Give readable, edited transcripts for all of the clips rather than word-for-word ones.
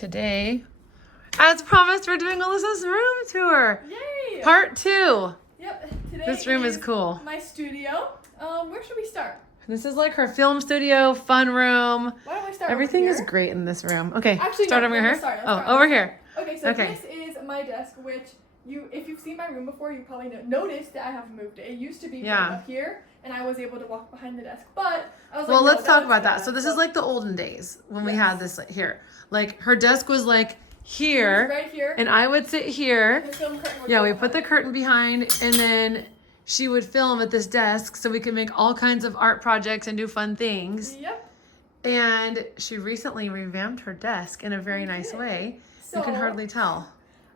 Today, as promised, we're doing Alyssa's room tour. Yay! Part 2. Yep. Today This room is cool. My studio. Where should we start? This is like her film studio, fun room. Why don't we start? Everything over is here? great in this room. Okay, Actually, start no, over let's here. start, let's start. Over here. Okay, so Okay. this is my desk, which if you've seen my room before, you probably noticed that I have moved it. It used to be right up here, and I was able to walk behind the desk, but I was like, Well, no, let's talk looks about that. bad. So this is like the olden days when we had this here. Like her desk was like here, right here, and I would sit here. the film curtain would Yeah, go we behind. put the curtain behind, and then she would film at this desk so we could make all kinds of art projects and do fun things. Yep. And she recently revamped her desk in a very nice way. So You can hardly tell.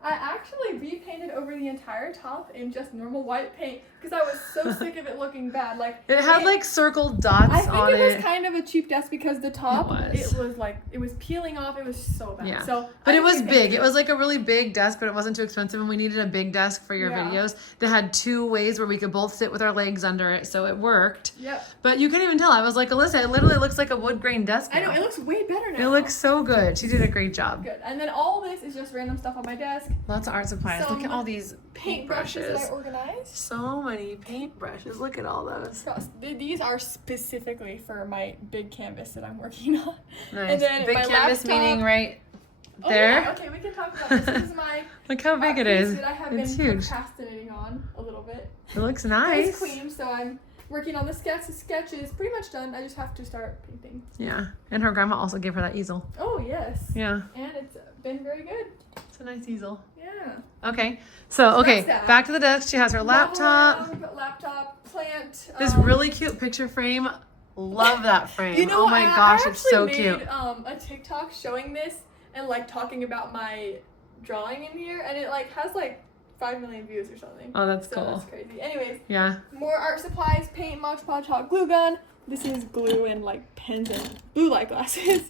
I actually repainted over the entire top in just normal white paint because I was so sick of it looking bad. Like It had like circled dots I think on it was it. kind of a cheap desk because the top It was. it was peeling off. It was so bad. Yeah. So But I it was repainted big. It was like a really big desk, but it wasn't too expensive. And we needed a big desk for your videos that had 2 ways where we could both sit with our legs under it. So it worked. Yep. But you couldn't even tell. I was like, Alyssa, it literally looks like a wood grain desk. I know, now. it looks way better now. It looks so good. She did a great job. good. And then all this is just random stuff on my desk. Lots of art supplies. Look at Some all these Paintbrushes that I paintbrushes. organized. So many paintbrushes. Look at all those. These are specifically for my big canvas that I'm working on. Nice. And then Big my canvas laptop- meaning right Oh, there. yeah, okay, we can talk about this. This is my Look how big it piece is. that I have It's been huge. procrastinating on a little bit. It looks It's nice. clean, so I'm working on the sketch. The sketch is pretty much done. I just have to start painting. Yeah. And her grandma also gave her that easel. Oh, yes. Yeah. And it's been very good. It's a nice easel. Yeah. Okay. So, okay, that's that. back to the desk. She has her laptop. Laptop, plant. This really cute picture frame. Love that frame. You know, oh my I gosh, it's so actually cute. made a TikTok showing this and like talking about my drawing in here, and it like has like 5 million views or something. Oh, that's So cool. that's crazy. Anyways, Yeah. more art supplies, paint, Mod Podge, hot glue gun. This is glue and like pens and blue light glasses.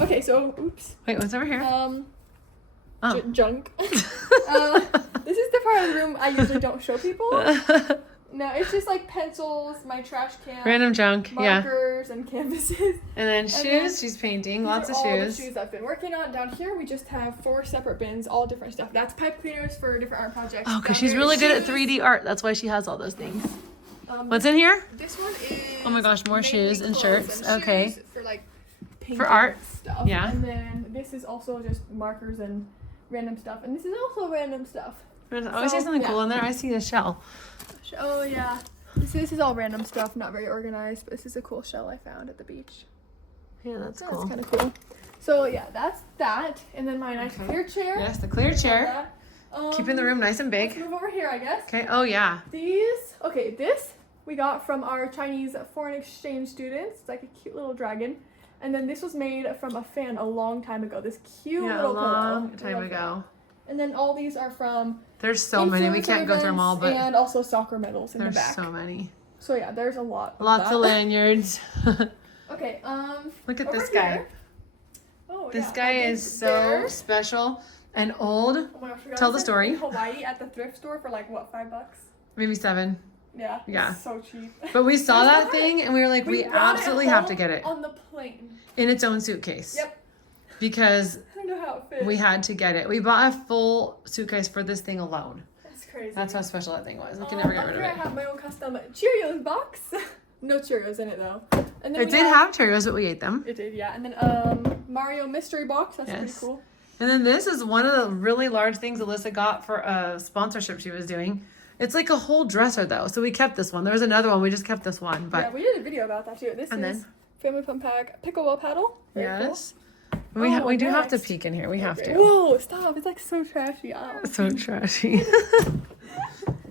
Okay, so oops. Wait, what's over here? Oh. Junk. This is the part of the room I usually don't show people. No, it's just like pencils, my trash can, Random junk. Yeah. markers, and canvases. And then shoes. then She's painting. These Lots are of all shoes. the shoes I've been working on. Down here, we just have 4 separate bins, all different stuff. That's pipe cleaners for different art projects. Oh, Down because she's here really is good at shoes. 3D art. That's why she has all those things. What's this, in here? This one is. Oh my gosh, more mainly shoes and clothes shirts. and Okay. shoes for like painting For art? stuff. Yeah. And then this is also just markers and random stuff. And this is also random stuff. Oh, I see something yeah. cool in there. I see a shell. Oh yeah. This is all random stuff, not very organized, but this is a cool shell I found at the beach. Yeah, that's That's cool. kind of cool. So yeah, that's that. And then my nice Okay. clear chair. Yes, the clear chair. Keeping the room nice and Let's big. move over here, I guess. Okay. Oh, yeah. This we got from our Chinese foreign exchange students. It's like a cute little dragon. And then this was made from a fan a long time ago. This cute Yeah, a little pillow. long I time love ago. that. And then all these are from There's so many. We can't go through them all, but and also soccer medals in the there's back. so many. So yeah, there's a lot. Lots of lanyards. Okay, Look at over this guy. here. Oh, This yeah, guy like is this so bear. special and old. Oh my gosh, we got Tell this the story. in Hawaii at the thrift store for like what, $5? Maybe 7. Yeah. Yeah. It's so cheap. But we saw There's that that. thing and we were like, we brought it absolutely have to home get it on the plane. in its own suitcase. Yep. Because I don't know how it fits. we had to get it. We bought a full suitcase for this thing alone. That's crazy. That's how special that thing was. We can never get up rid of here it. I have my own custom Cheerios box. No Cheerios in it though. And then It we did have Cheerios, but we ate them. It did, yeah. And then Mario mystery box. That's Yes. pretty cool. And then this is one of the really large things Alyssa got for a sponsorship she was doing. It's like a whole dresser though, so we kept this one. There was another one, we just kept this one. Yeah, But we did a video about that too. This And is then- Family Fun Pack pickleball paddle. Very cool. yes, Oh, we do have to next. peek in here. We have to. Whoa, stop. It's like so trashy. Ow. So trashy.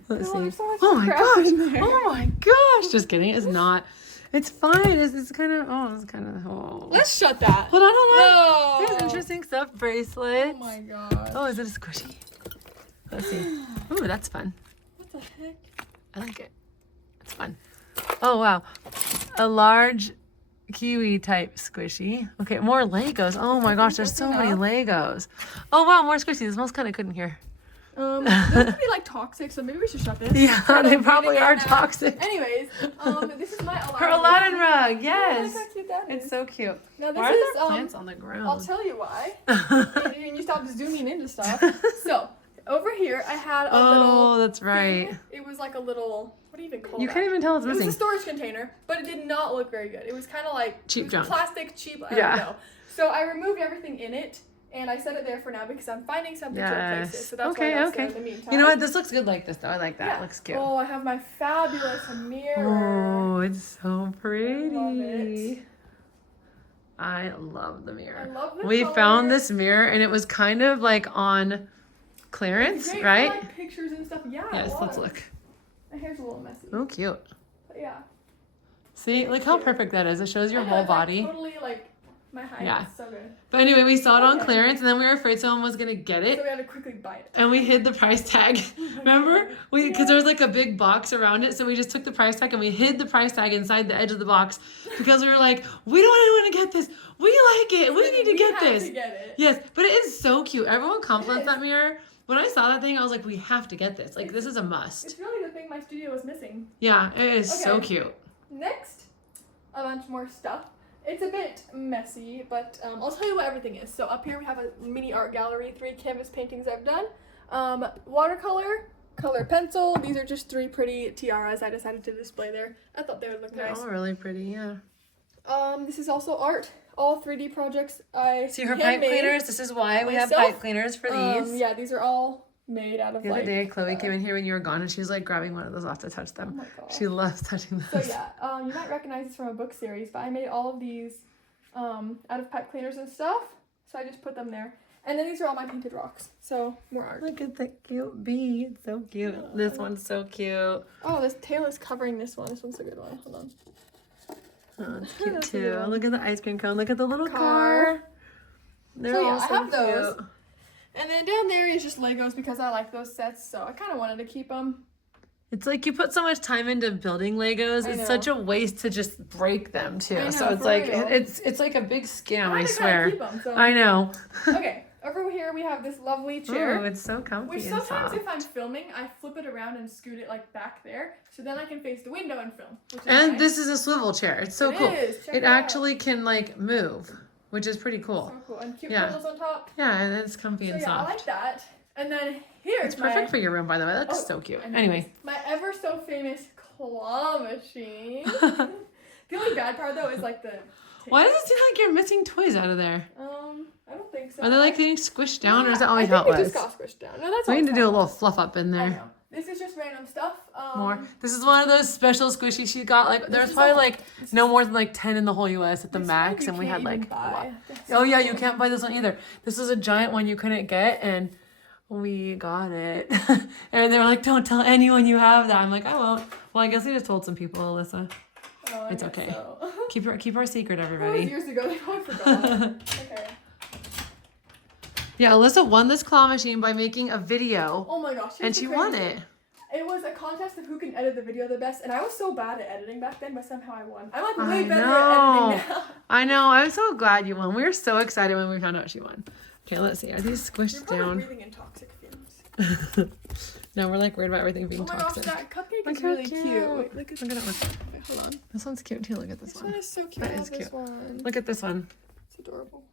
Let's Oh, see. there's so much Oh my crap gosh! in there. Oh my gosh! Just kidding. It's not. It's fine. It's kind of. Oh, it's kind of. Oh. Let's shut that. Hold on, hold on. No. There's interesting stuff. Bracelets. Oh my god. Oh, is it a squishy? Let's see. Ooh, that's fun. What the heck? I like it. It's fun. Oh wow, a large kiwi type squishy. Okay, more Legos. Oh my gosh, there's so many Legos. Oh wow, more squishies. It smells kind of good in here. Those could be like toxic, so maybe we should shut this. Yeah, they probably are toxic. Anyways, this is my Aladdin. Her Aladdin rug, yes. Look how cute that is. It's so cute. Now this Why are is there plants on the ground? I'll tell you why. And you stop zooming into stuff. So over here I had a little. That's right. thing. It was like a little. What do you even call You that? can't even tell it's It missing. was a storage container, but it did not look very good. It was kind of like Cheap junk. plastic, cheap. I Yeah. don't know. So I removed everything in it, and I set it there for now because I'm finding something to replace it. So that's why that's there in the meantime. You know what? This looks good like this though. I like that. Yeah. It looks cute. Oh, I have my fabulous mirror. Oh, it's so pretty. I love it. I love the mirror. I love the We color. found this mirror and it was kind of like on clearance, It's great right? for, like, pictures and stuff. Yeah. Yes, it let's was. look. My hair's a little messy. Oh, cute. But yeah. See, look how perfect that is. It shows your I know, whole it's, like, body. totally like my height. Yeah. It's so good. But anyway, we saw it on Okay. clearance and then we were afraid someone was going to get So it. we had to quickly buy it. And we hid the price tag. Remember? Because there was like a big box around it. So we just took the price tag and we hid the price tag inside the edge of the box because we were like, we don't want anyone to get this. We like it. We need to get have this. To get it. Yes, but it is so cute. Everyone compliments It is. that mirror. When I saw that thing, I was like, we have to get this. Like, this is a must. It's really the thing my studio was missing. Yeah, it is so Okay. cute. Next, a bunch more stuff. It's a bit messy, but I'll tell you what everything is. So up here we have a mini art gallery, 3 canvas paintings I've done. Watercolor, color pencil. These are just 3 pretty tiaras I decided to display there. I thought they would look They're nice. all really pretty, yeah. This is also art. All 3D projects I See her pipe handmade. cleaners? This is why we have myself. pipe cleaners for these. Yeah, these are all made out of The other like. day, Chloe came in here when you were gone and she was like grabbing one of those off to touch Oh them. my god. She loves touching So those. yeah, you might recognize this from a book series, but I made all of these out of pipe cleaners and stuff. So I just put them there. And then these are all my painted rocks. So more art. Look at that cute bee. It's so cute. This one's so cute. Oh, this tail is covering this one. This one's a good one. Hold on. Oh, it's cute That's a too. good one. Look at the ice cream cone. Look at the little Car. car. They're So, yeah, all I so have those. cute. And then down there is just Legos because I like those sets. So I kind of wanted to keep them. It's like you put so much time into building Legos. I It's know. such a waste to just break them too. I So know, it's for like real. it's like a big scam. I wanted to kinda swear. keep 'em, so. I know. Okay, over here we have this lovely chair. Oh, it's so comfy Which and sometimes soft. if I'm filming, I flip it around and scoot it like back there. So then I can face the window and film. Which is And nice. this is a swivel chair. It's so It cool. is. Check It it out. actually can like move, which is pretty cool. So cool. And cute Yeah. pillows on top. Yeah, and it's comfy So and yeah, I soft. like that. And then here's It's perfect my, for your room, by the way. That looks Oh, so cute. I know Anyway. this. My ever so famous claw machine. The only bad part though is like the Why does it seem like you're missing toys out of there? I don't think so. Are they like getting squished down, or is that I always think how it they was? just got squished down. No, that's We all need to it's do a got. little fluff up in I there. know. This is just random stuff. More. This is one of those special squishies she got. Like, there's is probably a- like no more than like 10 in the whole U.S. at the This max, one you and we had can't even like. a lot. buy. That's Oh so yeah, cool. you can't buy this one either. This was a giant one you couldn't get, and we got it. And they were like, "Don't tell anyone you have that." I'm like, "I won't." Well, I guess we just told some people, Alyssa. Oh, I It's guess okay. so. Keep our secret, That was everybody. years ago. They probably forgot. Okay. Yeah, Alyssa won this claw machine by making a video, Oh my gosh. here's and the she crazy won thing. it. It was a contest of who can edit the video the best, and I was so bad at editing back then, but somehow I won. I'm like way I better know. at editing now. I know. I'm so glad you won. We were so excited when we found out she won. Okay, let's see. Are these You're squished probably down? breathing in toxic fumes. No, we're like worried about everything being Oh my toxic. gosh, that cupcake Look is how really cute. cute. Wait, look at Look at that one. Wait, hold on. This one's cute too. Look at this This one one. is so cute. That I is love this cute. one. Look at this one. It's adorable.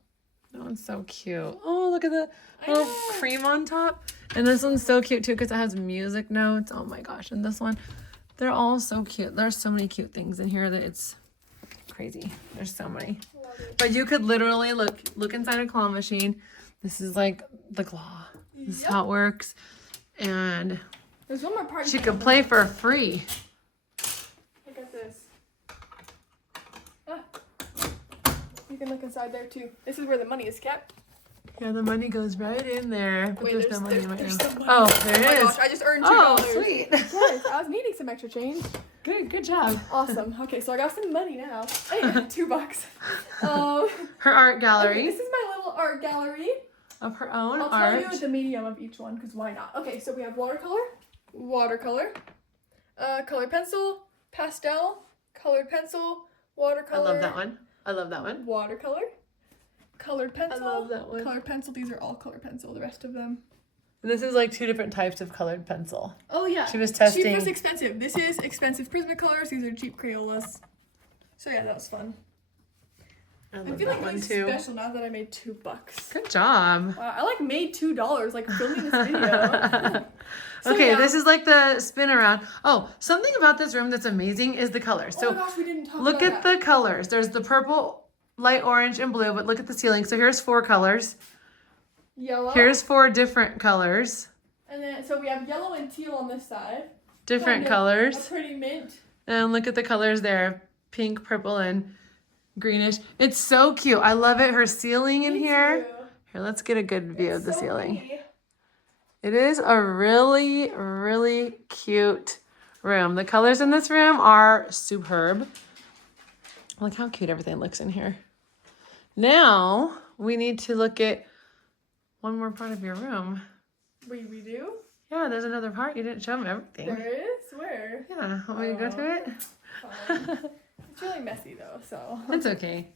That one's so cute. Oh, look at the I little know. cream on top. And this one's so cute too because it has music notes. Oh my gosh. And this one, they're all so cute. There's so many cute things in here that it's crazy. There's so many. Love it. But you could literally look inside a claw machine. This is like the claw. This is Yep. how it works. And There's one more part. she you could can play for free. Look at this. Ah. You can look inside there too. This is where the money is kept. Yeah, the money goes right in there. But Wait, there's there's- no money there's- right there's now. some money. Oh, Oh there my it is. gosh, I just earned $2. Oh, sweet. Yes, I was needing some extra change. Good job. Awesome. Okay, so I got some money now. Hey, $2. Her art Okay, gallery this is my little art gallery. of her own I'll art. tell you the medium of each one, because why not? Okay, so we have watercolor, colored pencil, pastel, colored pencil, I watercolor. love that one. I love that one. Watercolor, colored pencil. love that one. Colored pencil. These are all colored pencil. The rest of them. And this is like 2 different types of colored pencil. Oh yeah. She was testing. Cheap versus expensive. This is expensive Prismacolors. These are cheap Crayolas. So yeah, that was fun. I'm feeling really special now that I made $2. Good job. Wow, I like made $2 like filming this video. So, okay, yeah. this is like the spin around. Oh, something about this room that's amazing is the colors. So oh my gosh, we didn't talk look about at that. the colors. There's the purple, light orange, and blue, but look at the ceiling. So here's 4 colors. Yellow. Here's 4 different colors. And then so we have yellow and teal on this side. Different Kind of colors. A pretty mint. And look at the colors there. Pink, purple, and greenish. It's so cute. I love it. Her ceiling in Me here. too. Here, let's get a good view It's of the so ceiling. pretty. It is a really, really cute room. The colors in this room are superb. Look how cute everything looks in here. Now, we need to look at one more part of your room. We do? Yeah, there's another part. You didn't show them everything. There is? Where? Yeah, want me to go to it? Fine. It's really messy though, so. It's okay.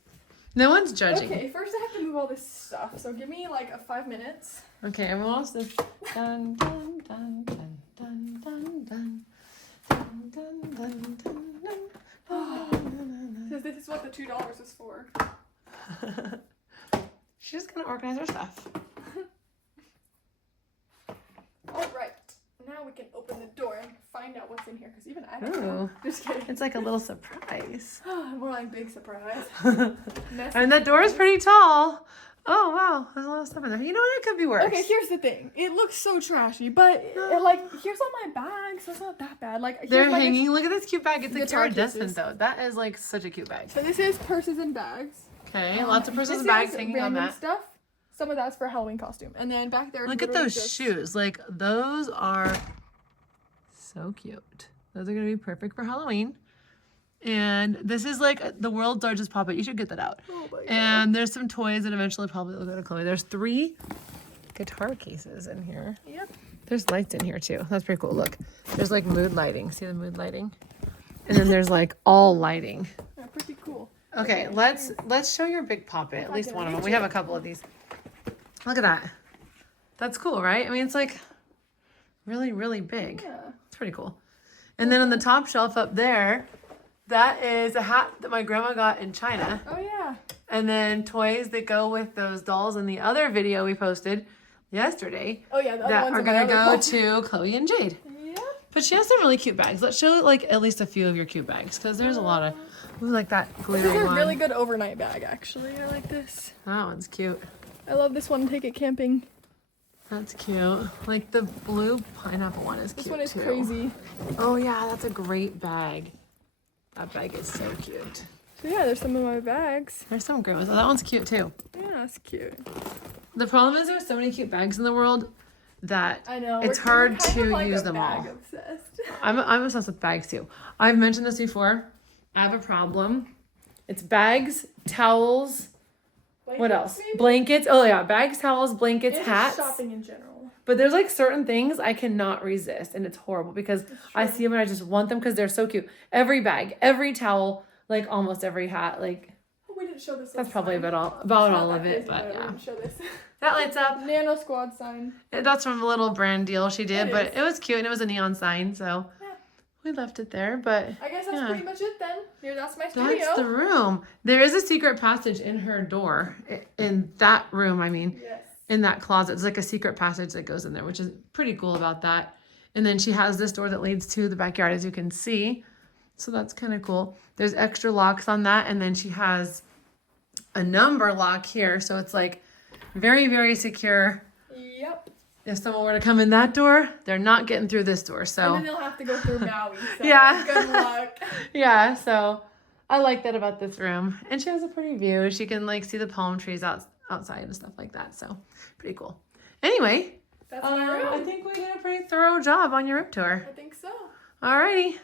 No one's judging. Okay, first I have to move all this stuff. So give me like 5 minutes. Okay, I'm almost this. Dun, dun, dun, dun, dun, dun, dun. Dun, dun, dun, dun, dun. Because this is what the $2 is for. She's just gonna organize her stuff. All right, now we can open the door and find out what's in here. Because even I don't know. Ooh, Just kidding. it's like a little surprise. More like big surprise. Messy And that door is pretty tall. Oh wow, there's a lot of stuff in there. You know what? It could be worse. Okay, here's the thing. It looks so trashy, but it, like here's all my bags, so it's not that bad. Like here's They're my hanging. Look at this cute bag. It's like guitar iridescent cases. though. That is like such a cute bag. So this is purses and bags. Okay, lots of purses This and bags is hanging on random that. stuff. Some of that's for Halloween costume, and then back there. Look at literally those just- shoes. Like those are so cute. Those are gonna be perfect for Halloween. And this is like the world's largest puppet. You should get that out. Oh my God. And there's some toys that eventually probably will go to Chloe. There's 3 guitar cases in here. Yep. There's lights in here too. That's pretty cool. Look, there's like mood lighting. See the mood lighting? And then there's like all lighting. Yeah, pretty cool. Okay, let's show your big puppet. At least one of them. We have a couple of these. Look at that. That's cool, right? I mean, it's like really, really big. Yeah. It's pretty cool. And then on the top shelf up there, that is a hat that my grandma got in China. Oh yeah. And then toys that go with those dolls in the other video we posted yesterday Oh yeah. The other that ones are in my gonna other go bowl. to Chloe and Jade. Yeah. But she has some really cute bags. Let's show like at least a few of your cute bags because there's a lot of. Ooh, like that This glitter is a one. really good overnight bag, actually. I like this. That one's cute. I love this one. Take it camping. That's cute. Like the blue pineapple one is This cute one is too. crazy. Oh yeah, that's a great bag. That bag is so cute. So yeah, there's some of my bags. There's some great ones. Oh, that one's cute too. Yeah, it's cute. The problem is there's so many cute bags in the world that I know. it's we're hard kind of to like use a them bag all. Obsessed. I'm obsessed with bags too. I've mentioned this before. I have a problem. It's bags, towels, what else? Maybe? Blankets. Oh yeah, bags, towels, blankets, And hats. shopping in general. But there's like certain things I cannot resist, and it's horrible because I see them and I just want them because they're so cute. Every bag, every towel, like almost every hat, like Oh, we didn't show this. that's last probably time. about Not all that of it. crazy, But we yeah, didn't show this. that lights up. Nano Squad sign. That's from a little brand deal she did, It but is. it was cute and it was a neon sign, so Yeah. we left it there. But I guess that's yeah. pretty much it then. Here, that's my studio. That's the room. There is a secret passage in her door, in that room. I mean. Yes. In that closet. It's like a secret passage that goes in there, which is pretty cool about that. And then she has this door that leads to the backyard, as you can see. So that's kind of cool. There's extra locks on that. And then she has a number lock here. So it's like very, very secure. Yep. If someone were to come in that door, they're not getting through this door. And So then they'll have to go through Maui. So Yeah. Good luck. yeah, so I like that about this room. And she has a pretty view. She can like see the palm trees outside and stuff like that. So pretty cool. Anyway, That's my room. I think we did a pretty thorough job on your room tour. I think so. Alrighty.